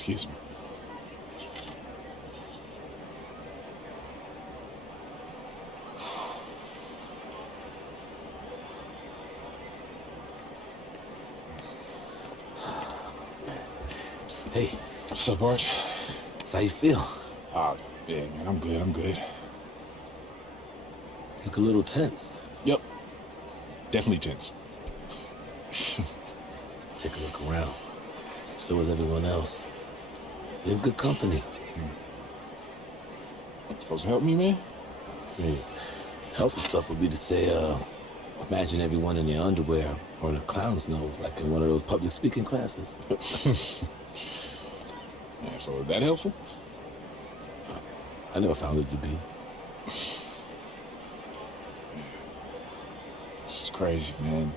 Excuse me. Hey, What's up, Arch? how you feel? Yeah, man, I'm good. Look a little tense. Yep. Definitely tense. Take a look around. So is everyone else. You're in good company. Supposed to help me, man? Helpful stuff would be to say, imagine everyone in their underwear or in a clown's nose, like in one of those public speaking classes. Yeah, so is that helpful? I never found it to be. This is crazy, man.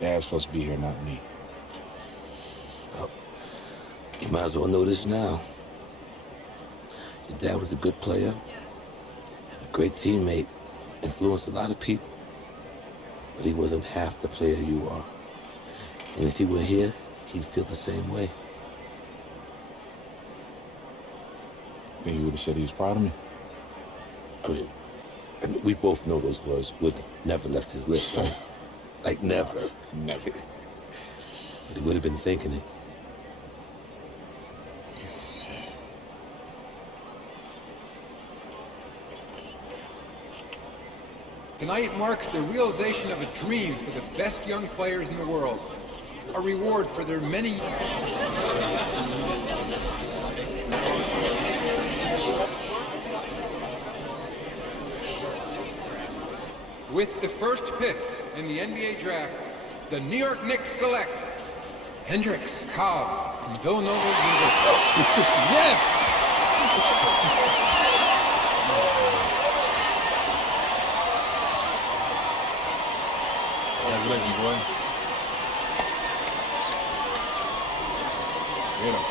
Dad's supposed to be here, not me. Well, you might as well know this now. Your dad was a good player and a great teammate, influenced a lot of people. But he wasn't half the player you are. And if he were here, he'd feel the same way. Think he would have said he was proud of me? I mean, we both know those words would never left his lips, right? Like never. Never. But he would have been thinking it. Tonight marks the realization of a dream for the best young players in the world. A reward for their many... With the first pick in the NBA draft, the New York Knicks select Hendricks Cobb from Villanova University. Yes! Congratulations, boy. Get him.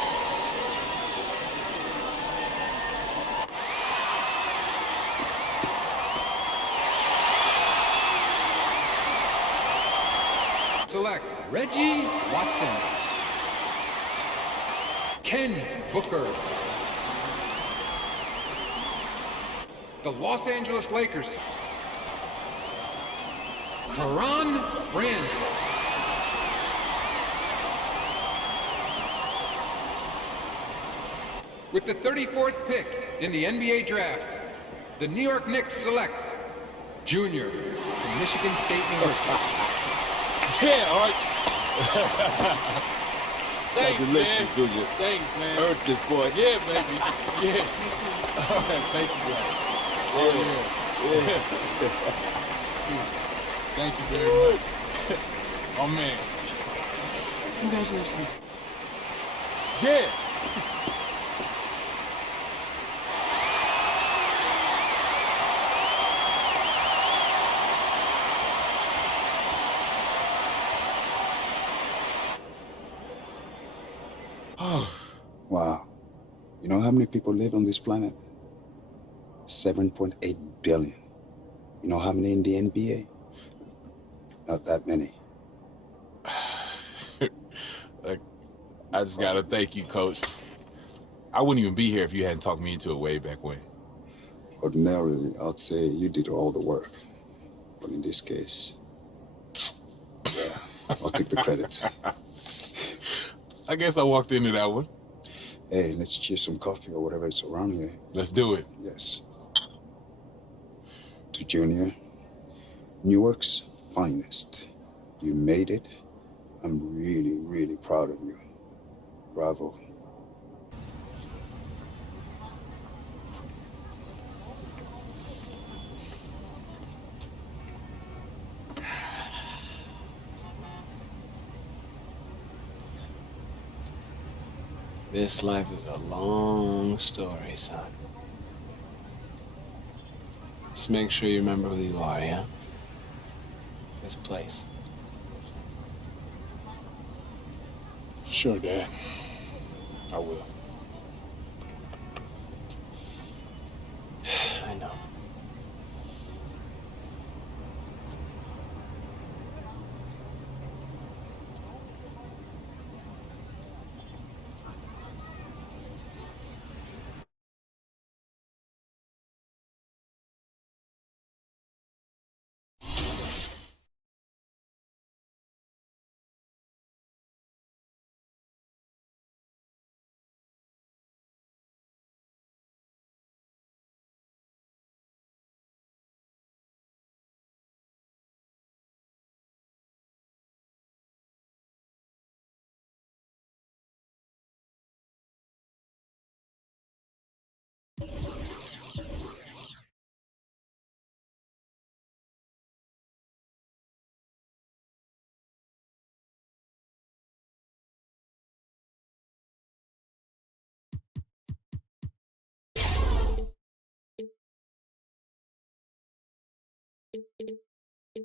Select Reggie Watson, Ken Booker, the Los Angeles Lakers, Karan Brand, with the 34th pick in the NBA draft, the New York Knicks select Junior from Michigan State University. Yeah, Arch. Thanks, Congratulations, man. Junior. Thanks, man. Earned this boy. Yeah, baby. Yeah. All right, thank you, guys. Oh, yeah. Thank you very much. Oh, man. Congratulations. Yeah. Wow. You know how many people live on this planet? 7.8 billion. You know how many in the NBA? Not that many. Like, I just gotta thank you, Coach. I wouldn't even be here if you hadn't talked me into it way back when. Ordinarily, I'd say you did all the work. But in this case, yeah, I'll take the credit. I guess I walked into that one. Hey, let's cheer some coffee or whatever is around here. Let's do it. Yes. To Junior, Newark's finest. You made it. I'm really, really proud of you. Bravo. This life is a long story, son. Just make sure you remember who you are, yeah? This place. Sure, Dad. I will. I know. Yeah.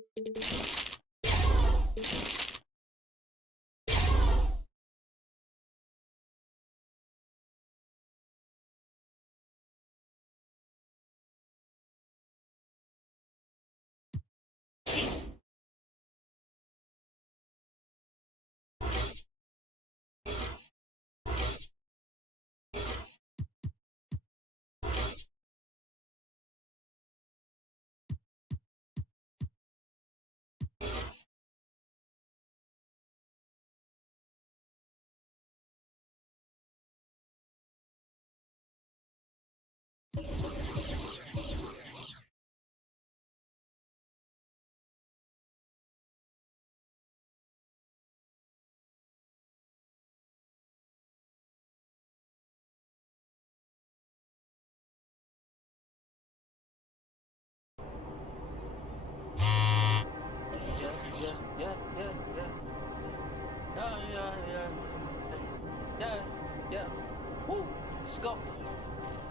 Woo. Scope.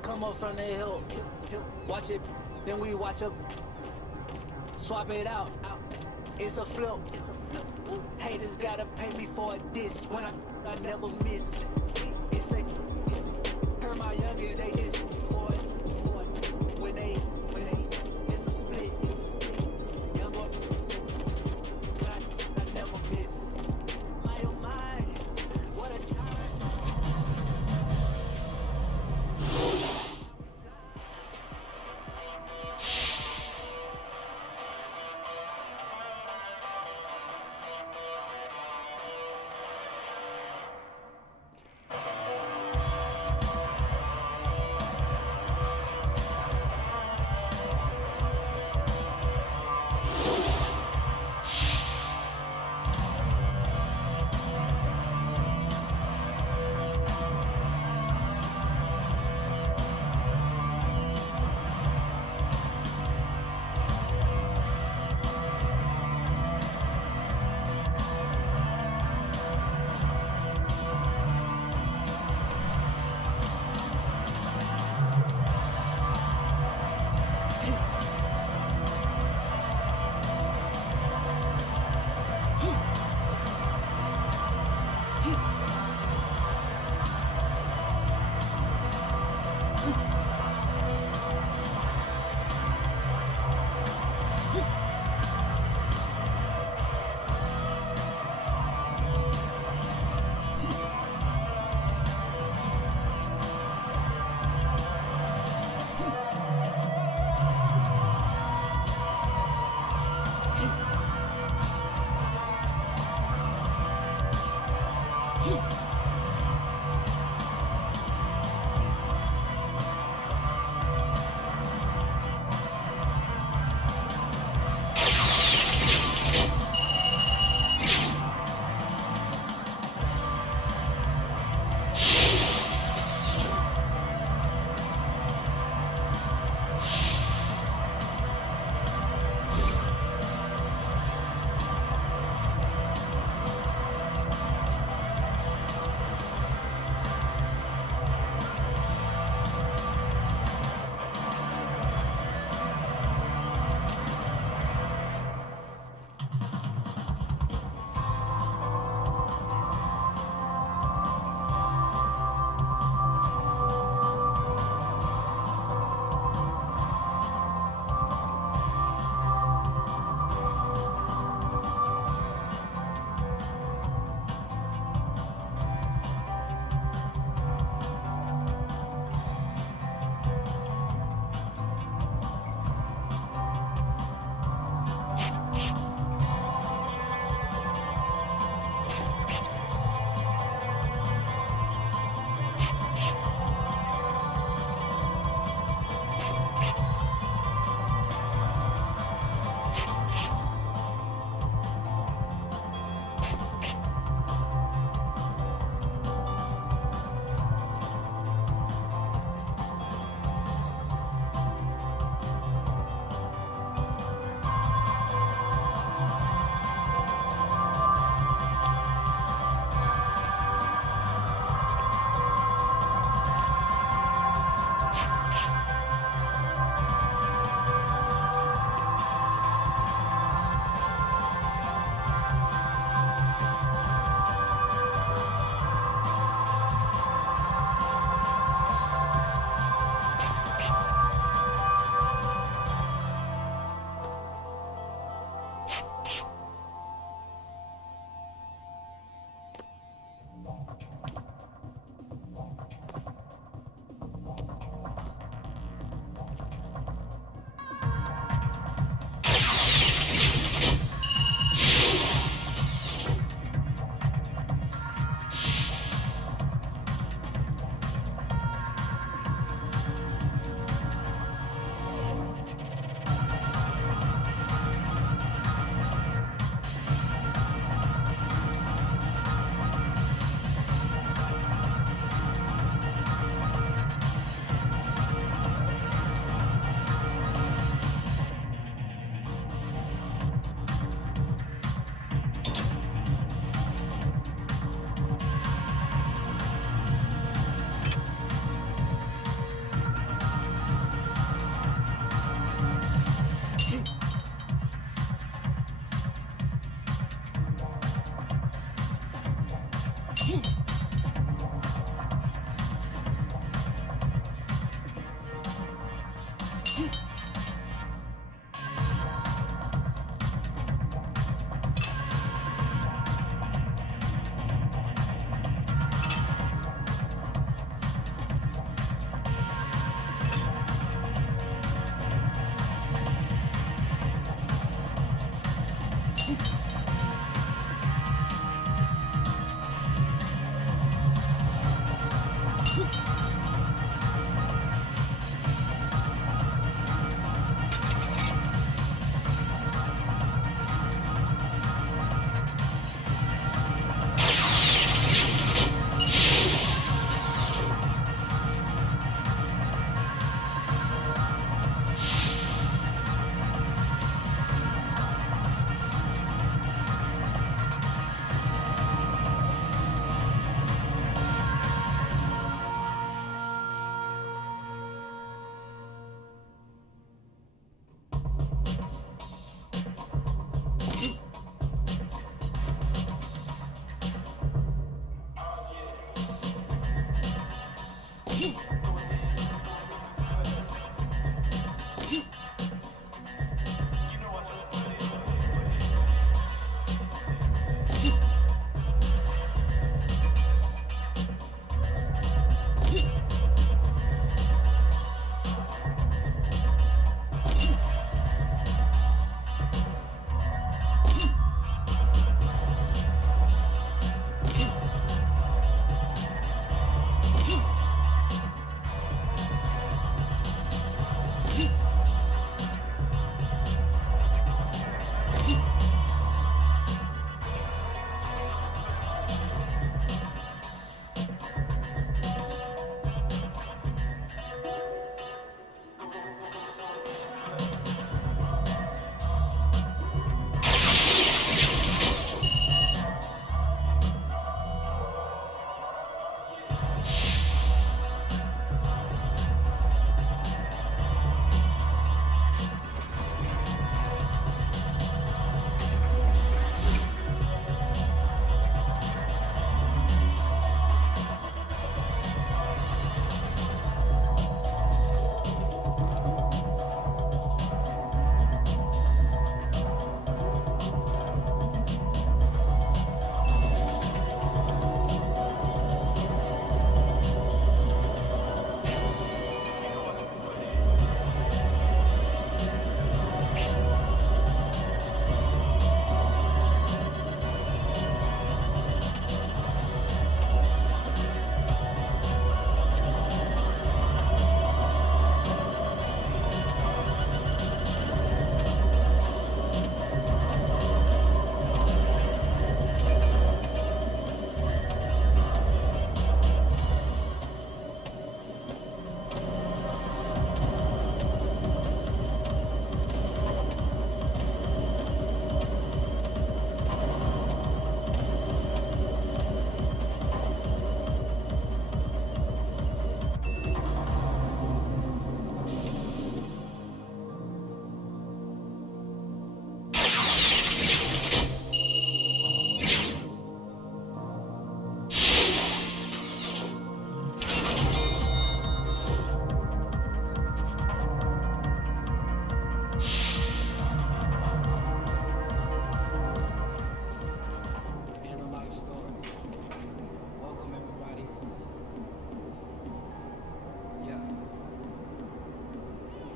Come up from the hill. Watch it. Then we watch it. Swap it out. It's a flip. Woo. Haters gotta pay me for a diss when I never miss. It's a hurt my youngest, they just for it. When they it's a split. Young boy, I never miss. My oh my, what a time.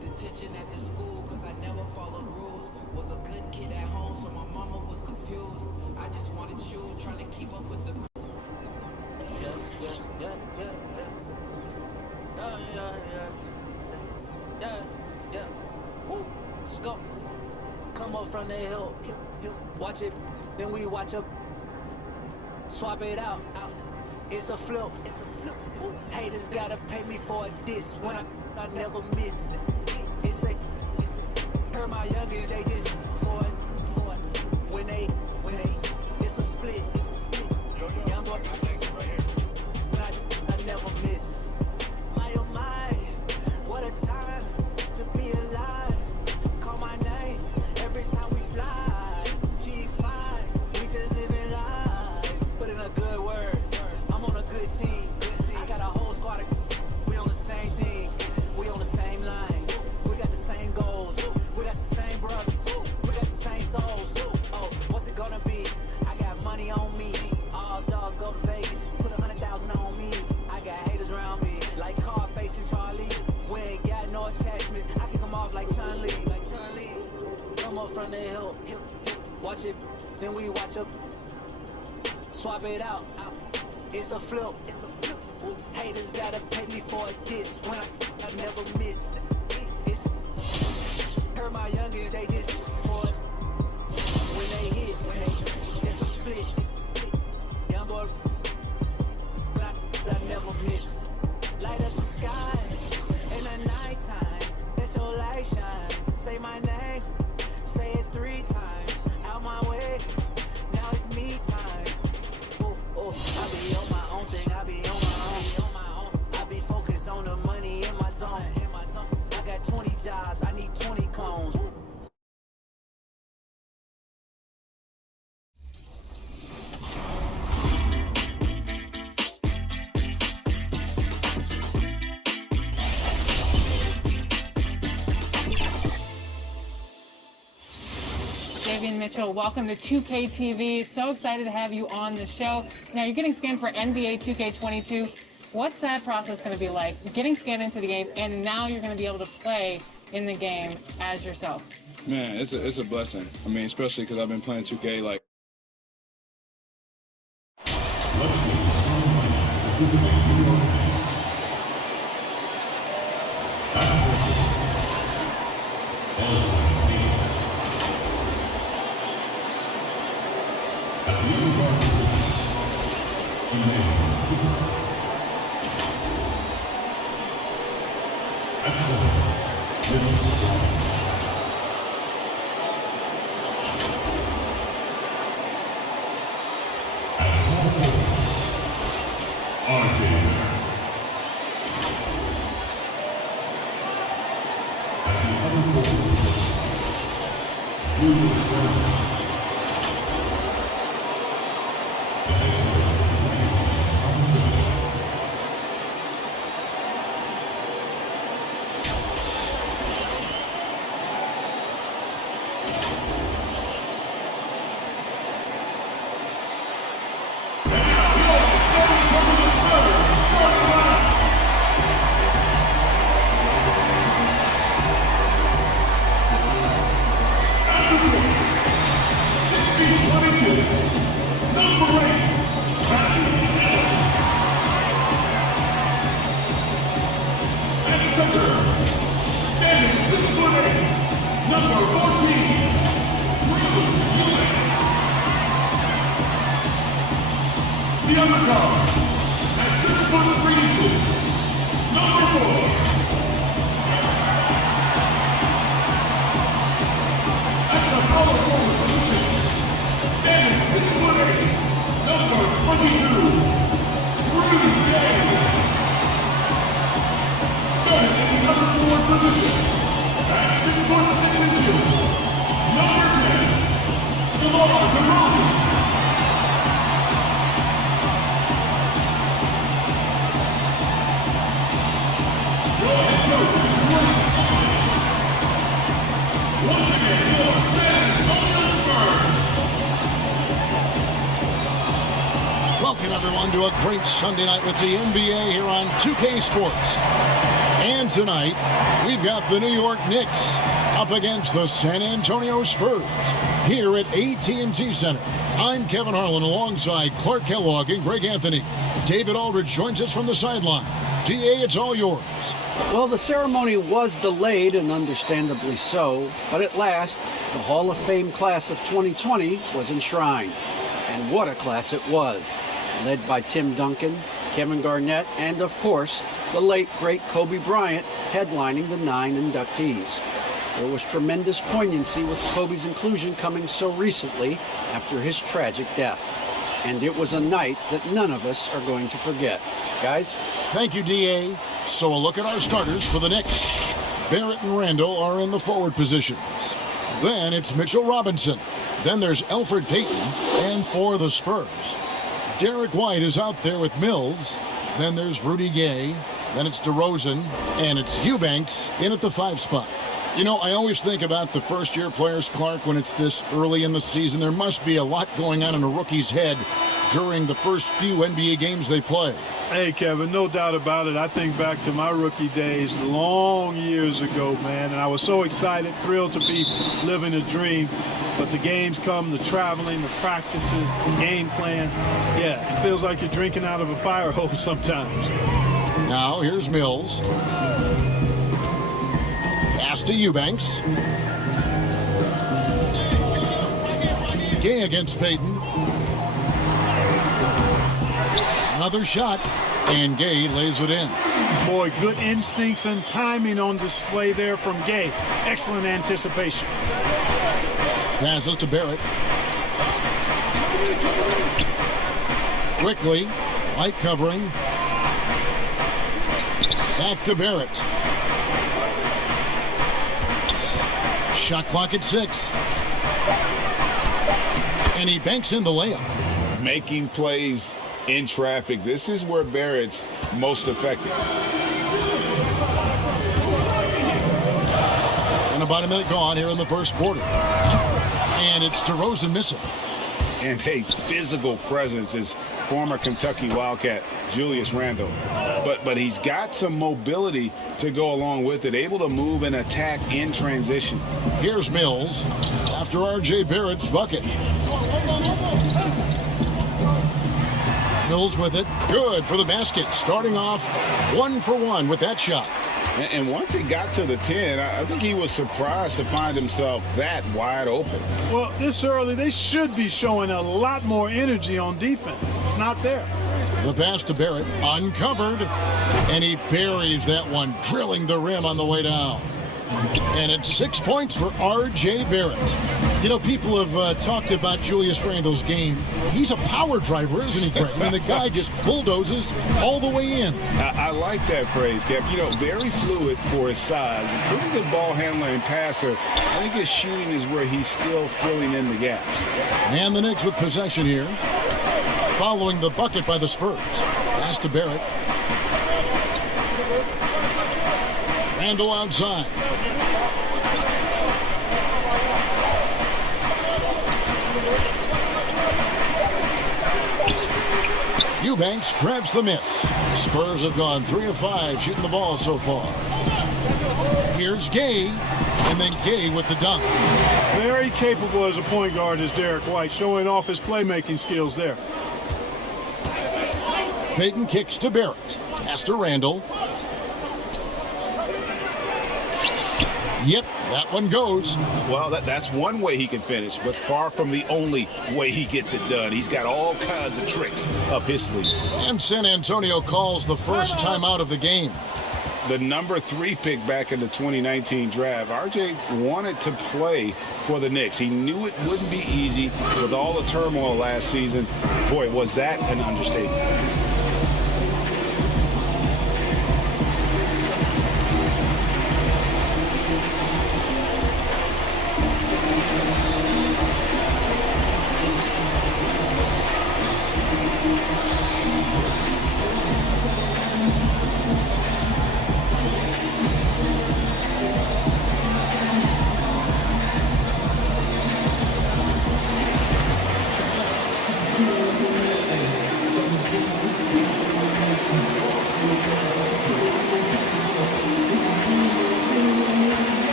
Detention at the school cause I never followed rules. Was a good kid at home so my mama was confused. I just wanted you trying to keep up with the yeah. Woo, scope. Come up from the hill, watch it, then we watch up. Swap it out. It's a flip. Woo. Haters gotta pay me for a diss when I never miss. It's a hurt my youngins, they just for it. When they, it's a split. Young boy, I never miss. My oh my, what a time to be alive. Call my name every time we fly. G5, we just living life. Put in a good word. from the hill. Watch it, then we watch up. Swap it out. It's a flip. Haters gotta pay me for a diss when I never miss. It's hurt my youngins, they just for it. When they hit, it's a split. Young boy, but I never miss. Light up the sky in the nighttime. Let your light shine. Say my name, say it 3 times. Out my way, now it's me time. I be on my own thing, I be on my own. I be focused on the money in my zone. I got 20 jobs, I need 20 clones. Davian Mitchell, welcome to 2K TV. So excited to have you on the show. Now, you're getting scanned for NBA 2K22. What's that process going to be like? Getting scanned into the game, and now you're going to be able to play in the game as yourself. Man, it's a blessing. I mean, especially because I've been playing 2K like. Let's get started. This is a New York Knicks. At the end of position, at 7, Mitchell. At small forward, RJ. At the other forward position, Julius Randle. The head coach of the second team is Tom Thibodeau. Welcome, everyone, to a great Sunday night with the NBA here on 2K Sports. And tonight, we've got the New York Knicks up against the San Antonio Spurs here at AT&T Center. I'm Kevin Harlan alongside Clark Kellogg and Greg Anthony. David Aldridge joins us from the sideline. DA, it's all yours. Well, the ceremony was delayed, and understandably so, but at last, the Hall of Fame class of 2020 was enshrined. And what a class it was. Led by Tim Duncan, Kevin Garnett, and of course, the late, great Kobe Bryant headlining the 9 inductees. There was tremendous poignancy with Kobe's inclusion coming so recently after his tragic death. And it was a night that none of us are going to forget. Guys? Thank you, DA. So a look at our starters for the Knicks. Barrett and Randall are in the forward positions. Then it's Mitchell Robinson. Then there's Elfrid Payton. And for the Spurs, Derek White is out there with Mills. Then there's Rudy Gay. Then it's DeRozan. And it's Eubanks in at the 5 spot. You know, I always think about the first-year players, Clark, when it's this early in the season. There must be a lot going on in a rookie's head. during the first few NBA games they play. Hey, Kevin, no doubt about it. I think back to my rookie days long years ago, man, and I was so excited, thrilled to be living a dream. But the games come, the traveling, the practices, the game plans. Yeah, it feels like you're drinking out of a fire hose sometimes. Now, here's Mills. Pass to Eubanks. Gay against Payton. Another shot, and Gay lays it in. Boy, good instincts and timing on display there from Gay. Excellent anticipation. Passes to Barrett. Quickly, light covering. Back to Barrett. Shot clock at 6. And he banks in the layup. Making plays in traffic. This is where Barrett's most effective. And about a minute gone here in the first quarter. And it's DeRozan missing. And a physical presence is former Kentucky Wildcat Julius Randle. But he's got some mobility to go along with it, able to move and attack in transition. Here's Mills after R.J. Barrett's bucket. Mills with it. Good for the basket. Starting off 1 for 1 with that shot. And once he got to the 10, I think he was surprised to find himself that wide open. Well, this early, they should be showing a lot more energy on defense. It's not there. The pass to Barrett, uncovered, and he buries that one, drilling the rim on the way down. And it's 6 points for R.J. Barrett. You know, people have talked about Julius Randle's game. He's a power driver, isn't he, Greg? I mean, the guy just bulldozes all the way in. I like that phrase, Kev. You know, very fluid for his size. A pretty good ball handler and passer. I think his shooting is where he's still filling in the gaps. And the Knicks with possession here. Following the bucket by the Spurs. Pass to Barrett. Randle outside. Eubanks grabs the miss. Spurs have gone 3 of 5 shooting the ball so far. Here's Gay, and then Gay with the dunk. Very capable as a point guard is Derek White, showing off his playmaking skills there. Payton kicks to Barrett. Pass to Randle. Yep, that one goes. Well, that's one way he can finish, but far from the only way he gets it done. He's got all kinds of tricks up his sleeve. And San Antonio calls the first time out of the game. The number 3 pick back in the 2019 draft, RJ wanted to play for the Knicks. He knew it wouldn't be easy with all the turmoil last season. Boy, was that an understatement.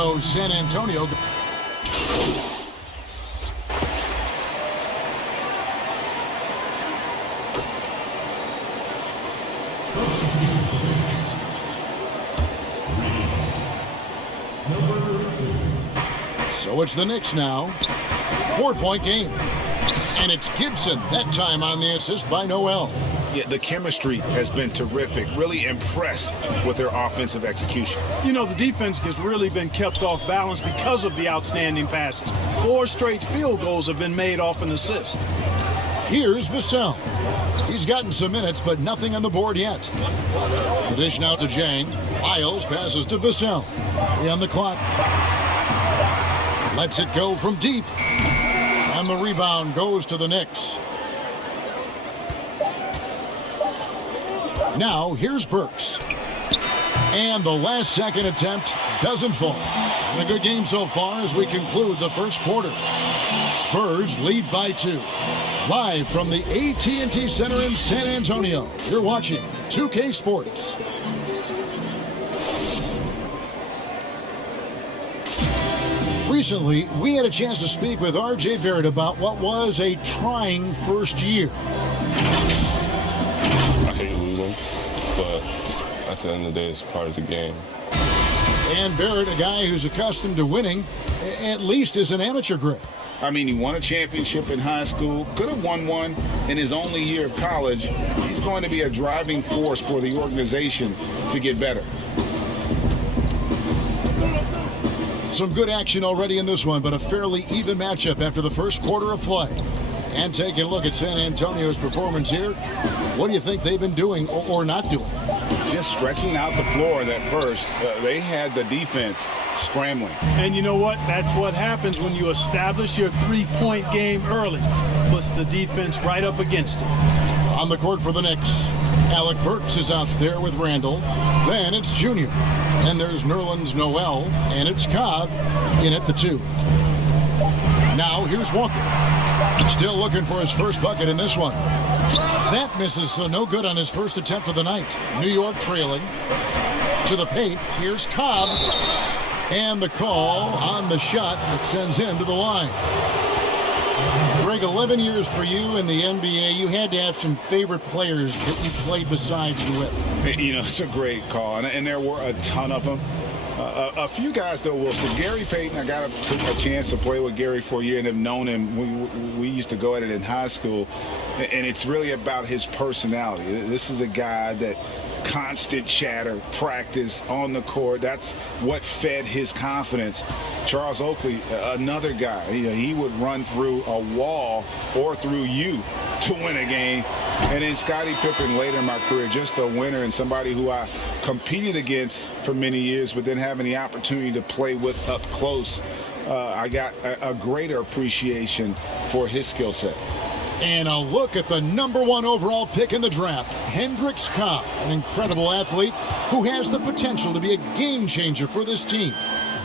So San Antonio. So it's the Knicks now. 4-point game. And it's Gibson, that time on the assist by Noel. Yeah, the chemistry has been terrific. Really impressed with their offensive execution. You know, the defense has really been kept off balance because of the outstanding passes. 4 straight field goals have been made off an assist. Here's Vassell. He's gotten some minutes, but nothing on the board yet. The dish now to Jang. Isles passes to Vassell. 3 on the clock. Lets it go from deep. And the rebound goes to the Knicks. Now, here's Burks. And the last second attempt doesn't fall. And a good game so far as we conclude the first quarter. Spurs lead by 2. Live from the AT&T Center in San Antonio, you're watching 2K Sports. Recently, we had a chance to speak with R.J. Barrett about what was a trying first year. I hate losing, but at the end of the day, it's part of the game. And Barrett, a guy who's accustomed to winning, at least as an amateur grade. I mean, he won a championship in high school, could have won one in his only year of college. He's going to be a driving force for the organization to get better. Some good action already in this one, but a fairly even matchup after the first quarter of play. And taking a look at San Antonio's performance here, what do you think they've been doing or not doing? Just stretching out the floor that first. They had the defense scrambling. And you know what? That's what happens when you establish your three-point game early. Puts the defense right up against it. On the court for the Knicks, Alec Burks is out there with Randall. Then it's Junior. Then there's Nerlens Noel, and it's Cobb in at the 2. Now here's Walker. Still looking for his first bucket in this one. That misses, so no good on his first attempt of the night. New York trailing to the paint. Here's Cobb. And the call on the shot that sends him to the line. Greg, 11 years for you in the NBA. You had to have some favorite players that you played besides and with. You know, it's a great call, and there were a ton of them. A few guys, though, Wilson. Gary Payton, I got a chance to play with Gary for a year and have known him. We used to go at it in high school, and it's really about his personality. This is a guy that constant chatter, practice on the court. That's what fed his confidence. Charles Oakley, another guy, he would run through a wall or through you to win a game. And then Scottie Pippen later in my career, just a winner and somebody who I competed against for many years, but then having the opportunity to play with up close, I got a greater appreciation for his skill set. And a look at the #1 overall pick in the draft, Hendrix Cobb, an incredible athlete who has the potential to be a game changer for this team.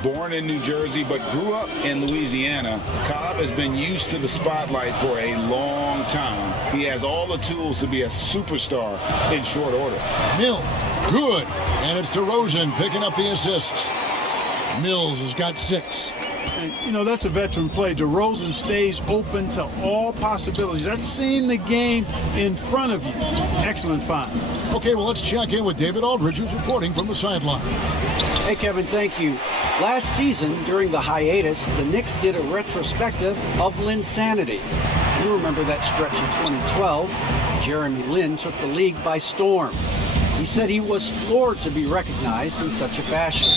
Born in New Jersey, but grew up in Louisiana, Cobb has been used to the spotlight for a long time. He has all the tools to be a superstar in short order. Mills, good. And it's DeRozan picking up the assists. Mills has got 6. And, you know, that's a veteran play. DeRozan stays open to all possibilities. That's seeing the game in front of you. Excellent find. Okay, well, let's check in with David Aldridge, who's reporting from the sideline. Hey, Kevin, thank you. Last season, during the hiatus, the Knicks did a retrospective of Linsanity. You remember that stretch in 2012? Jeremy Lin took the league by storm. He said he was floored to be recognized in such a fashion.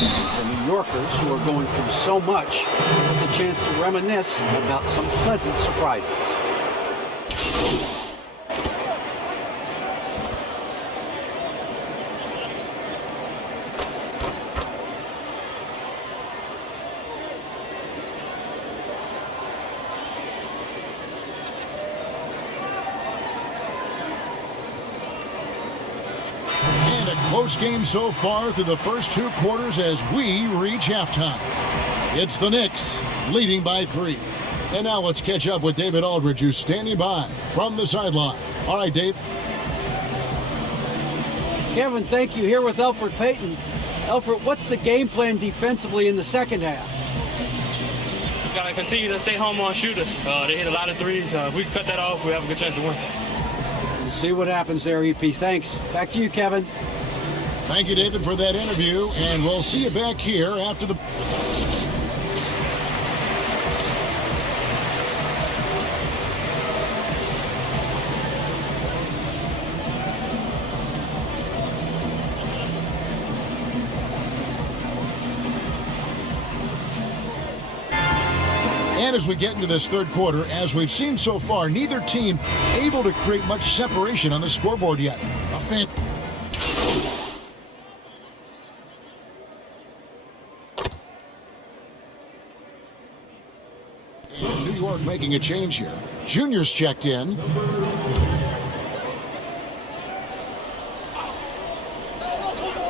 And for New Yorkers who are going through so much, it's a chance to reminisce about some pleasant surprises. Close game so far through the first 2 quarters as we reach halftime. It's the Knicks leading by 3. And now let's catch up with David Aldridge, who's standing by from the sideline. All right, Dave. Kevin, thank you. Here with Elfrid Payton. Elfrid, what's the game plan defensively in the second half? We've got to continue to stay home on shooters. They hit a lot of threes. If we can cut that off, we have a good chance to win. We'll see what happens there, EP. Thanks. Back to you, Kevin. Thank you, David, for that interview, and we'll see you back here after the... And as we get into this third quarter, as we've seen so far, neither team able to create much separation on the scoreboard yet. A fan... New York making a change here. Junior's checked in.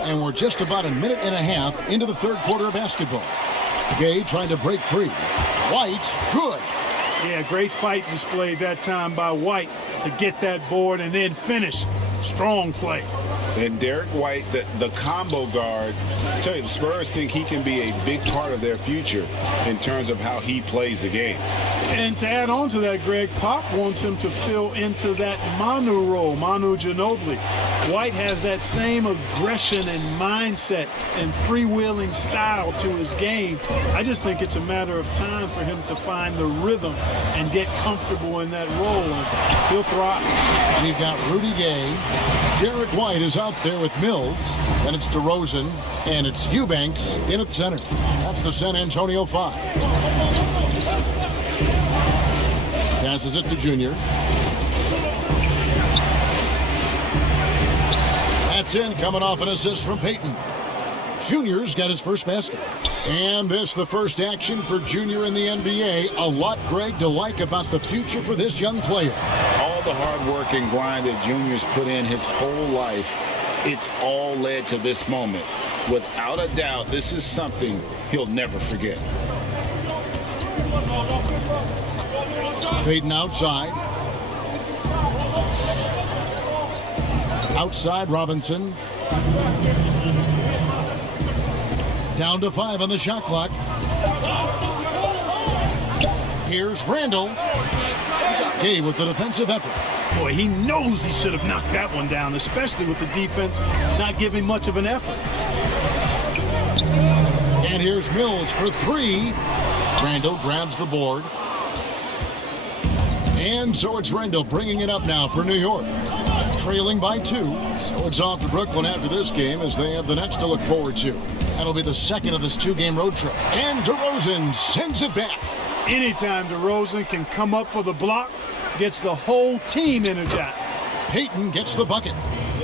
And we're just about a minute and a half into the third quarter of basketball. Gay trying to break free. White, good. Yeah, great fight displayed that time by White to get that board and then finish. Strong play. And Derek White, the combo guard, I tell you, the Spurs think he can be a big part of their future in terms of how he plays the game. And to add on to that, Greg, Pop wants him to fill into that Manu role, Manu Ginobili. White has that same aggression and mindset and freewheeling style to his game. I just think it's a matter of time for him to find the rhythm and get comfortable in that role, and he'll thrive. We've got Rudy Gay. Derek White is out there with Mills. Then it's DeRozan, and it's Eubanks in at center. That's the San Antonio 5. Passes it to Junior. That's in, coming off an assist from Peyton. Junior's got his first basket. And this the first action for Junior in the NBA. A lot, Greg, to like about the future for this young player. All the hard work and grind that Junior's put in his whole life, it's all led to this moment. Without a doubt, this is something he'll never forget. Peyton outside. Outside Robinson. Down to 5 on the shot clock. Here's Randall. Gay with the defensive effort. Boy, he knows he should have knocked that one down, especially with the defense not giving much of an effort. And here's Mills for 3. Randall grabs the board. And so it's Randall bringing it up now for New York. Trailing by 2. So it's off to Brooklyn after this game as they have the Nets to look forward to. That'll be the second of this 2-game road trip. And DeRozan sends it back. Anytime DeRozan can come up for the block, gets the whole team energized. Peyton gets the bucket.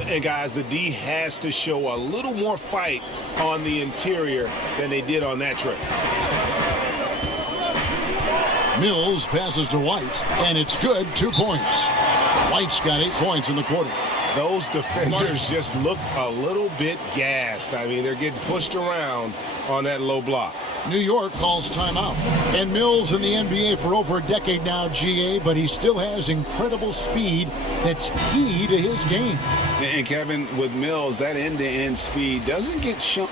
And guys, the D has to show a little more fight on the interior than they did on that trip. Mills passes to White, and it's good, 2 points. White's got 8 points in the quarter. Those defenders just look a little bit gassed. I mean, they're getting pushed around on that low block. New York calls timeout. And Mills in the NBA for over a decade now, GA, but he still has incredible speed that's key to his game. And Kevin, with Mills, that end-to-end speed doesn't get shown.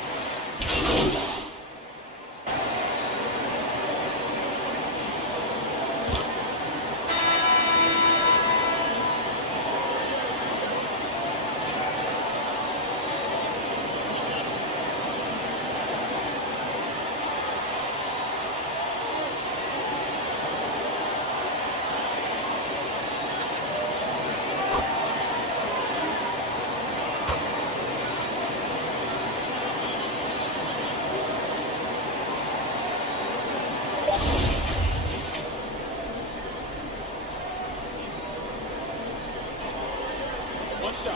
One shot.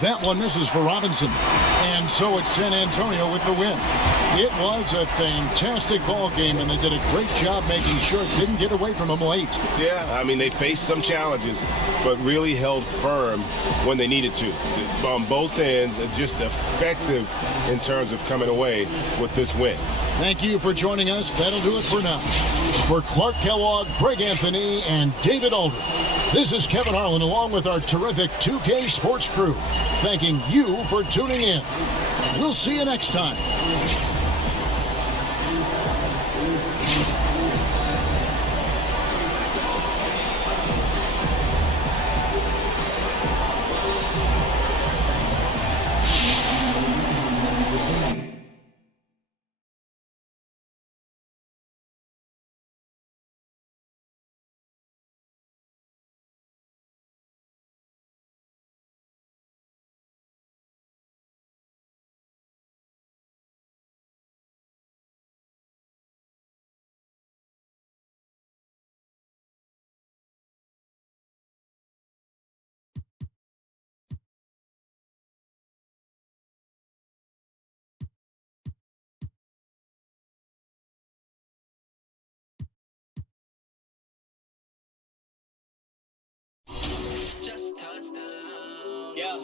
That one misses for Robinson. And so it's San Antonio with the win. It was a fantastic ball game, and they did a great job making sure it didn't get away from them late. Yeah, I mean, they faced some challenges, but really held firm when they needed to. On both ends, just effective in terms of coming away with this win. Thank you for joining us. That'll do it for now. For Clark Kellogg, Greg Anthony, and David Aldridge, this is Kevin Harlan along with our terrific 2K Sports crew, thanking you for tuning in. We'll see you next time. Yeah.